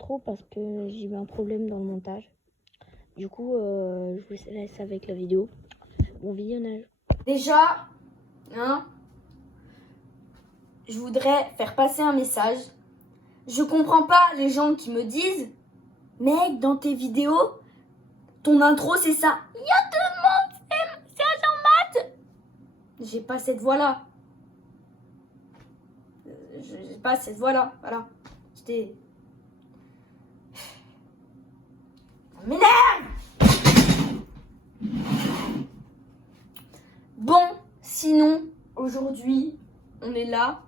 trop parce que j'ai eu un problème dans le montage. Du coup, je vous laisse avec la vidéo. Bon visionnage. Déjà, hein, je voudrais faire passer un message. Je comprends pas les gens qui me disent « Mec, dans tes vidéos, ton intro c'est ça. Il y a tout le monde, c'est Agent Mat !» J'ai pas cette voix-là. J'ai pas cette voix-là, voilà. J'étais... Ça m'énerve! Bon, sinon, aujourd'hui, on est là.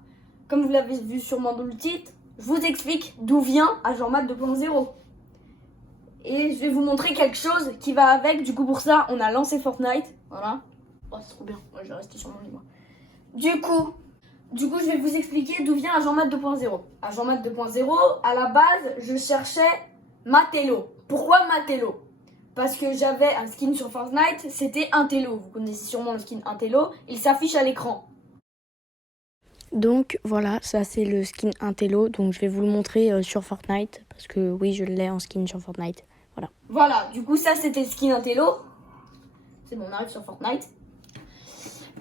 Comme vous l'avez vu sûrement dans le titre, je vous explique d'où vient Agent Mat 2.0. Et je vais vous montrer quelque chose qui va avec. Du coup, pour ça, on a lancé Fortnite. Voilà. Oh, c'est trop bien. Ouais, je vais rester sur mon lit, moi. Du coup, je vais vous expliquer d'où vient Agent Mat 2.0. Agent Mat 2.0, à la base, je cherchais Matello. Pourquoi Matello? Parce que j'avais un skin sur Fortnite, c'était Intello. Vous connaissez sûrement le skin Intello. Il s'affiche à l'écran. Donc voilà, ça c'est le skin Intello. Donc je vais vous le montrer sur Fortnite. Parce que oui, je l'ai en skin sur Fortnite. Voilà. Voilà, du coup ça c'était le skin Intello. C'est bon, on arrive sur Fortnite.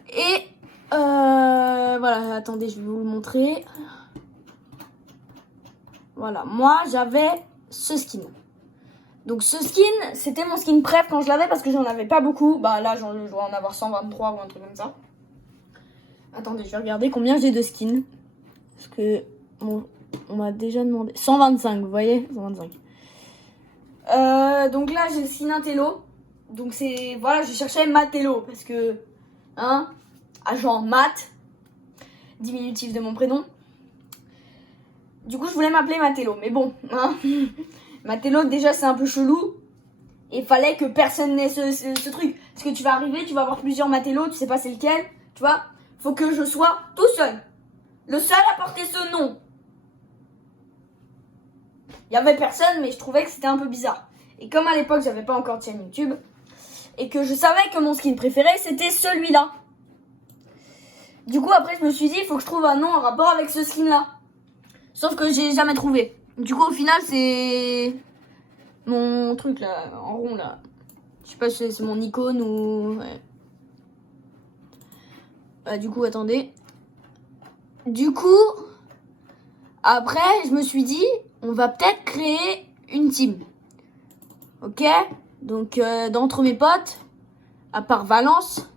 Et voilà, attendez, je vais vous le montrer. Voilà, moi j'avais ce skin. Donc ce skin, c'était mon skin prep quand je l'avais parce que j'en avais pas beaucoup. Bah là, je dois en avoir 123 ou un truc comme ça. Attendez, je vais regarder combien j'ai de skins. Parce que bon, on m'a déjà demandé. 125, vous voyez, 125. Donc là, j'ai le skin Intello. Donc c'est, voilà, je cherchais Matello parce que, hein, agent Mat, diminutif de mon prénom. Du coup, je voulais m'appeler Matello, mais bon, hein. Matello, déjà, c'est un peu chelou. Et fallait que personne n'ait ce truc. Parce que tu vas arriver, tu vas avoir plusieurs Matello, tu sais pas c'est lequel, tu vois. Faut que je sois tout seul. Le seul à porter ce nom. Il y avait personne, mais je trouvais que c'était un peu bizarre. Et comme à l'époque, j'avais pas encore de chaîne YouTube, et que je savais que mon skin préféré, c'était celui-là. Du coup, après, je me suis dit, il faut que je trouve un nom en rapport avec ce skin-là. Sauf que j'ai jamais trouvé. Du coup, au final, c'est mon truc, là, en rond, là. Je sais pas si c'est mon icône ou... Ouais. Du coup, attendez. Du coup, après, je me suis dit, on va peut-être créer une team. Ok? Donc, d'entre mes potes, à part Valence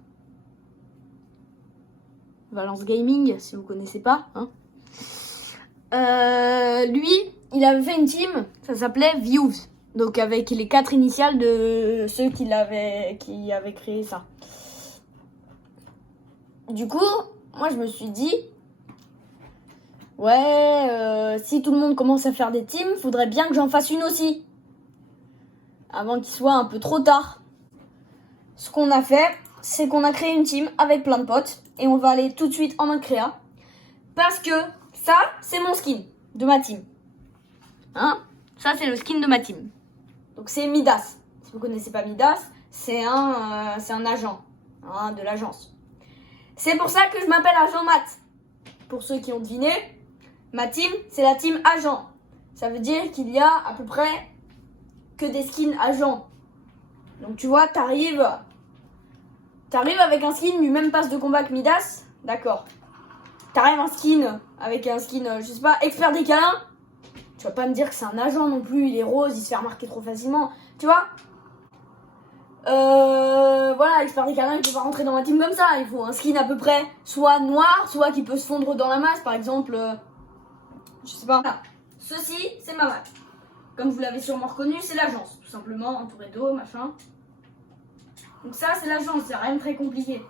Gaming, si vous connaissez pas, hein. Lui, il avait fait une team, ça s'appelait Views. Donc avec les 4 initiales de ceux qui avaient créé ça. Du coup, moi je me suis dit, ouais, si tout le monde commence à faire des teams, faudrait bien que j'en fasse une aussi. Avant qu'il soit un peu trop tard. Ce qu'on a fait, c'est qu'on a créé une team avec plein de potes. Et on va aller tout de suite en mode créa. Parce que ça, c'est mon skin de ma team. Hein? Ça, c'est le skin de ma team. Donc, c'est Midas. Si vous connaissez pas Midas, c'est un agent, hein, de l'agence. C'est pour ça que je m'appelle Agent Mat. Pour ceux qui ont deviné, ma team, c'est la team agent. Ça veut dire qu'il y a à peu près que des skins agents. Donc, tu vois, t'arrives avec un skin du même pass de combat que Midas. D'accord. T'arrives avec un skin, je sais pas, expert des câlins. Tu vas pas me dire que c'est un agent non plus, il est rose, il se fait remarquer trop facilement. Tu vois? Voilà, expert des câlins, il peut pas rentrer dans ma team comme ça. Il faut un skin à peu près soit noir, soit qui peut se fondre dans la masse. Par exemple, je sais pas. Voilà. Ceci, c'est ma map. Comme vous l'avez sûrement reconnu, c'est l'agence. Tout simplement, entouré d'eau, machin. Donc ça, c'est l'agence, c'est rien de très compliqué.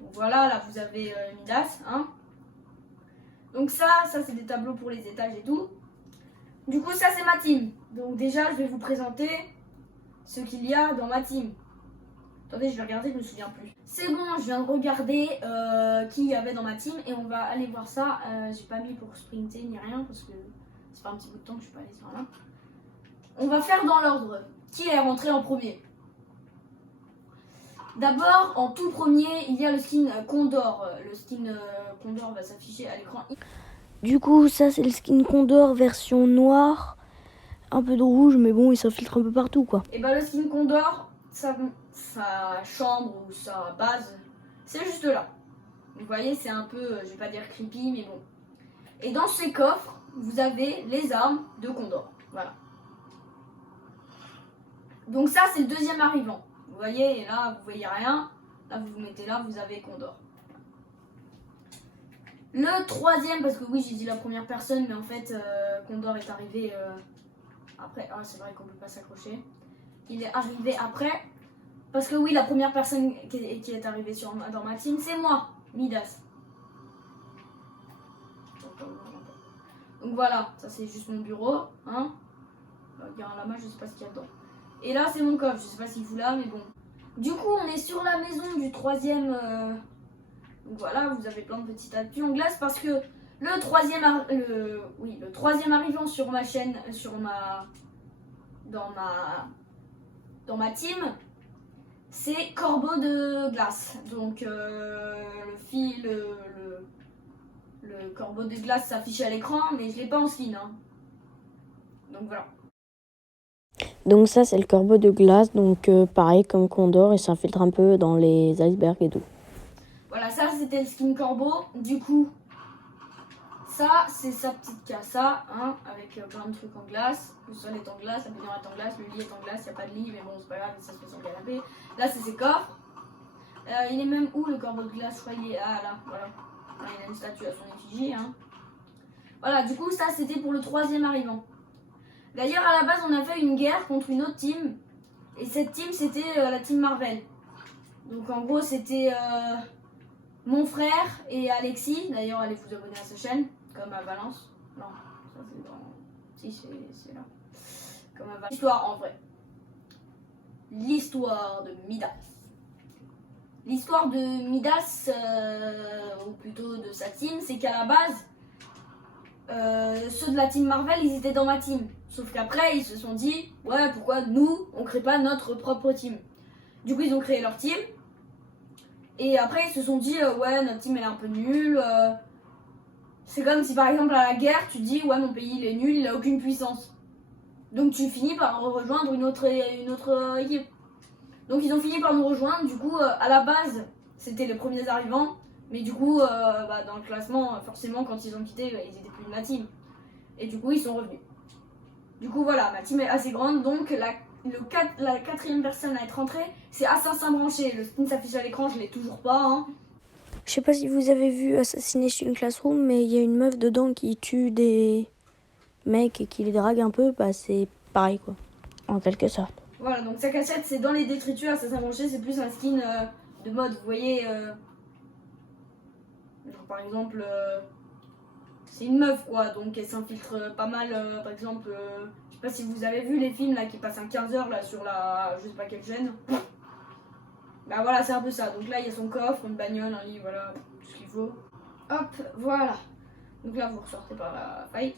Donc voilà, là, vous avez Midas, hein. Donc ça c'est des tableaux pour les étages et tout. Du coup, ça, c'est ma team. Donc déjà, je vais vous présenter ce qu'il y a dans ma team. Attendez, je vais regarder, je me souviens plus. C'est bon, je viens de regarder qui il y avait dans ma team et on va aller voir ça. J'ai pas mis pour sprinter ni rien parce que c'est pas un petit bout de temps que je suis pas allée sur là. On va faire dans l'ordre. Qui est rentré en premier? D'abord, en tout premier, il y a le skin Condor. Le skin Condor va s'afficher à l'écran. Du coup, ça c'est le skin Condor version noire. Un peu de rouge, mais bon, il s'infiltre un peu partout, quoi. Et bah le skin Condor, sa chambre ou sa base, c'est juste là. Vous voyez, c'est un peu, je vais pas dire creepy, mais bon. Et dans ces coffres, vous avez les armes de Condor. Voilà. Donc ça, c'est le deuxième arrivant. Vous voyez, et là, vous voyez rien. Là, vous vous mettez là, vous avez Condor. Le troisième, parce que oui, j'ai dit la première personne, mais en fait, Condor est arrivé après. Ah, c'est vrai qu'on peut pas s'accrocher. Il est arrivé après. Parce que oui, la première personne qui est arrivée dans ma team, c'est moi, Midas. Donc voilà, ça c'est juste mon bureau. Hein. Il y a un lama, je sais pas ce qu'il y a dedans. Et là, c'est mon coffre, je sais pas s'il fout là, mais bon. Du coup, on est sur la maison du troisième. Donc voilà, vous avez plein de petits tapis en glace parce que le troisième arrivant sur ma chaîne, dans ma team, c'est Corbeau de glace. Donc le corbeau de glace s'affiche à l'écran, mais je l'ai pas en skin. Hein. Donc voilà. Donc ça c'est le corbeau de glace, donc pareil comme Condor, il s'infiltre un peu dans les icebergs et tout. Voilà, ça c'était le skin corbeau. Du coup, ça c'est sa petite casa, hein, avec plein de trucs en glace. Le sol est en glace, la baignoire est en glace, le lit est en glace, il n'y a pas de lit, mais bon c'est pas grave, ça se fait sur le canapé. Là c'est ses coffres. Il est même où le corbeau de glace? Je crois qu'il est... Ah là, voilà. Là, il a une statue à son effigie. Hein. Voilà, du coup ça c'était pour le troisième arrivant. D'ailleurs à la base on a fait une guerre contre une autre team. Et cette team c'était la team Marvel. Donc en gros c'était mon frère et Alexis. D'ailleurs allez vous abonner à sa chaîne. Comme à Valence. Non, ça c'est dans... Si c'est là. Comme à Valence. L'histoire en vrai. L'histoire de Midas. L'histoire de Midas, ou plutôt de sa team, c'est qu'à la base, ceux de la team Marvel, ils étaient dans ma team. Sauf qu'après, ils se sont dit, ouais, pourquoi nous, on crée pas notre propre team? Du coup, ils ont créé leur team. Et après, ils se sont dit, ouais, notre team, elle est un peu nulle. C'est comme si, par exemple, à la guerre, tu dis, ouais, mon pays, il est nul, il a aucune puissance. Donc, tu finis par rejoindre une autre équipe. Donc, ils ont fini par nous rejoindre. Du coup, à la base, c'était les premiers arrivants. Mais du coup, dans le classement, forcément, quand ils ont quitté, ils étaient plus de ma team. Et du coup, ils sont revenus. Du coup, voilà, ma team est assez grande. Donc, la quatrième personne à être rentrée, c'est Assassin Branché. Le skin s'affiche à l'écran, je l'ai toujours pas. Hein. Je sais pas si vous avez vu Assassination Classroom, mais il y a une meuf dedans qui tue des mecs et qui les drague un peu. Bah, c'est pareil, quoi. En quelque sorte. Voilà, donc sa cachette, c'est dans les détritus. Assassin Branché, c'est plus un skin de mode. Vous voyez, genre, par exemple... c'est une meuf quoi, donc elle s'infiltre pas mal, par exemple, je sais pas si vous avez vu les films là qui passent à 15h là sur la, je sais pas quelle chaîne. Bah voilà, c'est un peu ça, donc là il y a son coffre, une bagnole, un lit, voilà, tout ce qu'il faut. Hop, voilà. Donc là vous ressortez par la faille.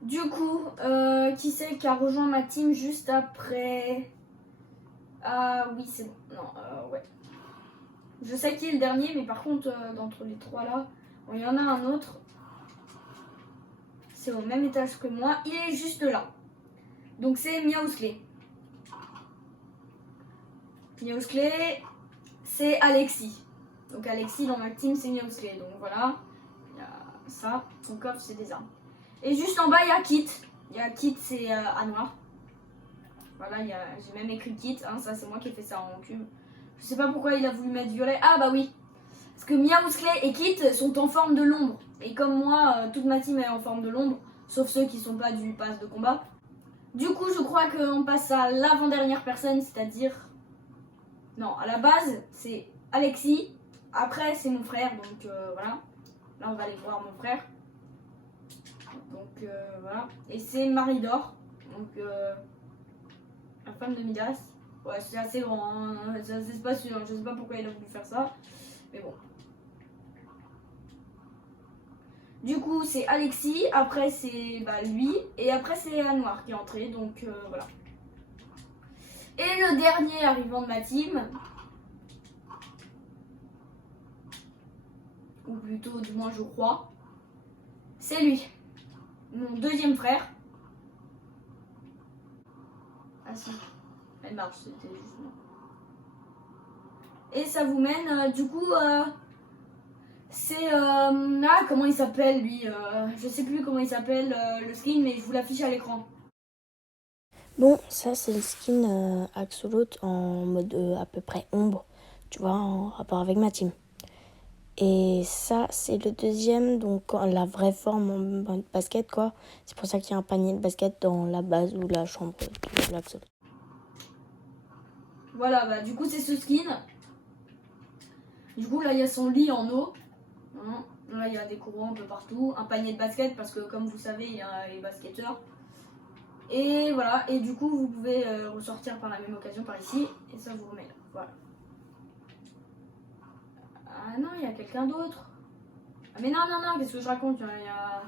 Du coup, qui c'est qui a rejoint ma team juste après? Ah oui, c'est bon, non, ouais. Je sais qui est le dernier, mais par contre, d'entre les trois là, bon, il y en a un autre. C'est au même étage que moi. Il est juste là. Donc c'est Miaousley. Miaousley, c'est Alexis. Donc Alexis dans ma team, c'est Miaousley. Donc voilà. Il y a ça. Son coffre, c'est des armes. Et juste en bas, il y a Kit. Il y a Kit, c'est à noir. Voilà, j'ai même écrit Kit. Hein, ça, c'est moi qui ai fait ça en cube. Je sais pas pourquoi il a voulu mettre violet. Ah bah oui. Parce que Miaousley et Kit sont en forme de l'ombre. Et comme moi, toute ma team est en forme de l'ombre. Sauf ceux qui sont pas du pass de combat. Du coup, je crois qu'on passe à l'avant-dernière personne, c'est-à-dire... Non, à la base, c'est Alexis. Après, c'est mon frère, donc voilà. Là, on va aller voir mon frère. Donc voilà. Et c'est Marie-Dor. Donc la femme de Midas. Ouais, c'est assez grand, hein. C'est pas sûr. Je sais pas pourquoi il a voulu faire ça. Mais bon. Du coup, c'est Alexis, après c'est lui, et après c'est Anouar qui est entré, donc voilà. Et le dernier arrivant de ma team, ou plutôt du moins je crois. C'est lui, mon deuxième frère. Ah si, elle marche, c'était justement. Et ça vous mène, du coup, c'est... ah, comment il s'appelle lui je sais plus comment il s'appelle le skin, mais je vous l'affiche à l'écran. Bon, ça c'est le skin Axolot en mode à peu près ombre, tu vois, en rapport avec ma team. Et ça c'est le deuxième, donc la vraie forme en basket quoi. C'est pour ça qu'il y a un panier de basket dans la base ou la chambre de l'Axolot. Voilà, bah du coup c'est ce skin. Du coup là il y a son lit en eau. Hein. Là il y a des courants un peu partout. Un panier de basket parce que comme vous savez il y a les basketteurs. Et voilà, et du coup vous pouvez ressortir par la même occasion par ici. Et ça vous remet là, voilà. Ah non, il y a quelqu'un d'autre. Ah mais non, qu'est-ce que je raconte, il y a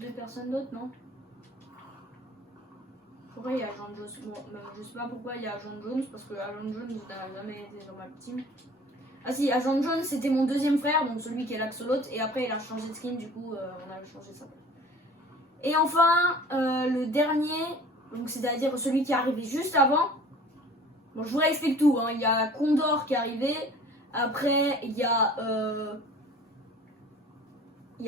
deux personnes d'autres, non? Pourquoi il y a Agent Jones? Bon, je sais pas pourquoi il y a Agent Jones, parce que Agent Jones n'a jamais été dans ma team. Ah si, Agent Jones c'était mon deuxième frère, donc celui qui est l'Axolot, et après il a changé de skin, du coup on a changé ça. Et enfin, le dernier, donc c'est-à-dire celui qui est arrivé juste avant. Bon, je vous réexplique tout, hein. Il y a Condor qui est arrivé, après il y a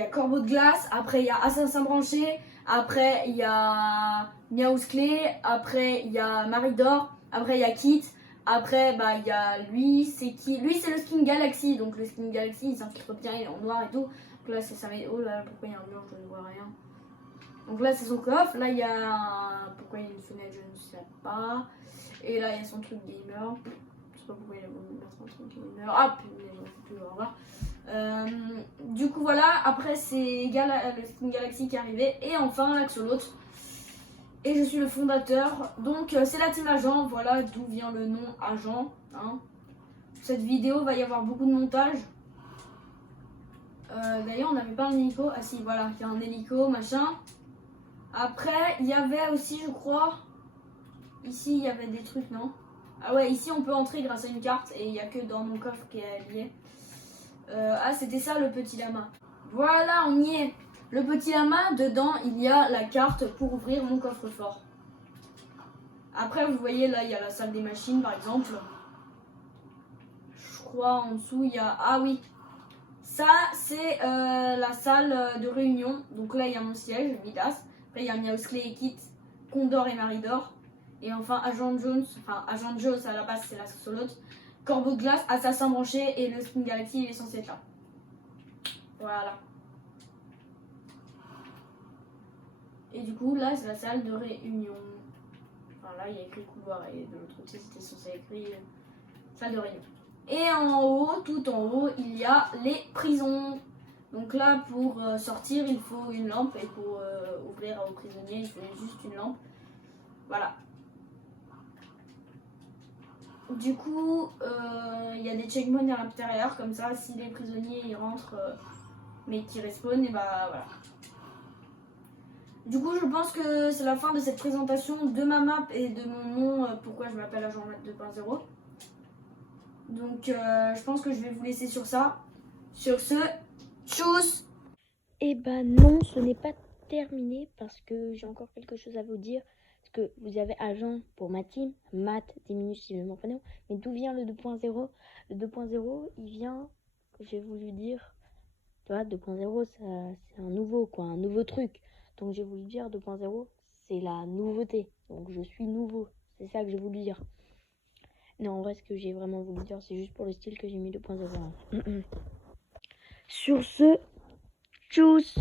Corbeau de glace, après il y a Assassin branché, après il y a Miaousclé, après il y a Maridor, après il y a Kit, après bah il y a lui, c'est qui? Lui c'est le skin Galaxy, donc le skin Galaxy il s'infiltre bien, il est en noir et tout. Donc là c'est ça, oh là pourquoi il y a un mur, je ne vois rien. Donc là c'est son coffre, là il y a pourquoi il y a une fenêtre, je ne sais pas. Et là il y a son truc gamer. Je sais pas pourquoi il a voulu mettre un truc gamer. Ah putain, j'en peux plus voir. Du coup voilà, après c'est le skin Galaxy qui est arrivé. Et enfin l'Axolot. Et je suis le fondateur. Donc c'est la team Agent, voilà d'où vient le nom Agent. Hein. Cette vidéo va y avoir beaucoup de montage. D'ailleurs on n'avait pas un hélico. Ah si voilà, il y a un hélico, machin. Après il y avait aussi je crois. Ici il y avait des trucs, non? Ah ouais, ici on peut entrer grâce à une carte. Et il n'y a que dans mon coffre qui est lié. Ah c'était ça le petit lama. Voilà, on y est. Le petit lama, dedans il y a la carte pour ouvrir mon coffre-fort. Après vous voyez là il y a la salle des machines par exemple. Je crois en dessous il y a... Ah oui, ça c'est la salle de réunion. Donc là il y a mon siège, Midas. Après il y a Miaousclé et Kit, Condor et Maridor. Et enfin Agent Jones, enfin Agent Jones à la base c'est l'Axolot. Corbeau de glace, Assassin branché et le skin Galaxy il est censé être là. Voilà. Et du coup là c'est la salle de réunion. Enfin là il y a écrit couloir et de l'autre côté c'était censé écrire salle de réunion. Et en haut, tout en haut, il y a les prisons. Donc là pour sortir il faut une lampe et pour ouvrir aux prisonniers il faut juste une lampe. Voilà. Du coup, il y a des checkpoints à l'intérieur, comme ça, si les prisonniers ils rentrent, mais qui respawnent, et bah voilà. Du coup, je pense que c'est la fin de cette présentation de ma map et de mon nom, pourquoi je m'appelle Agent 2.0. Donc, je pense que je vais vous laisser sur ça. Sur ce, tchuss! Eh ben non, ce n'est pas terminé parce que j'ai encore quelque chose à vous dire. Parce que vous avez Agent pour ma team, Matt diminue si je mon prénom. Mais d'où vient le 2.0? Le 2.0, il vient, j'ai voulu dire, tu vois, 2.0, c'est un nouveau, quoi, un nouveau truc. Donc j'ai voulu dire 2.0, c'est la nouveauté. Donc je suis nouveau, c'est ça que j'ai voulu dire. Non, en vrai, ce que j'ai vraiment voulu dire, c'est juste pour le style que j'ai mis 2.0. Sur ce, tchuss!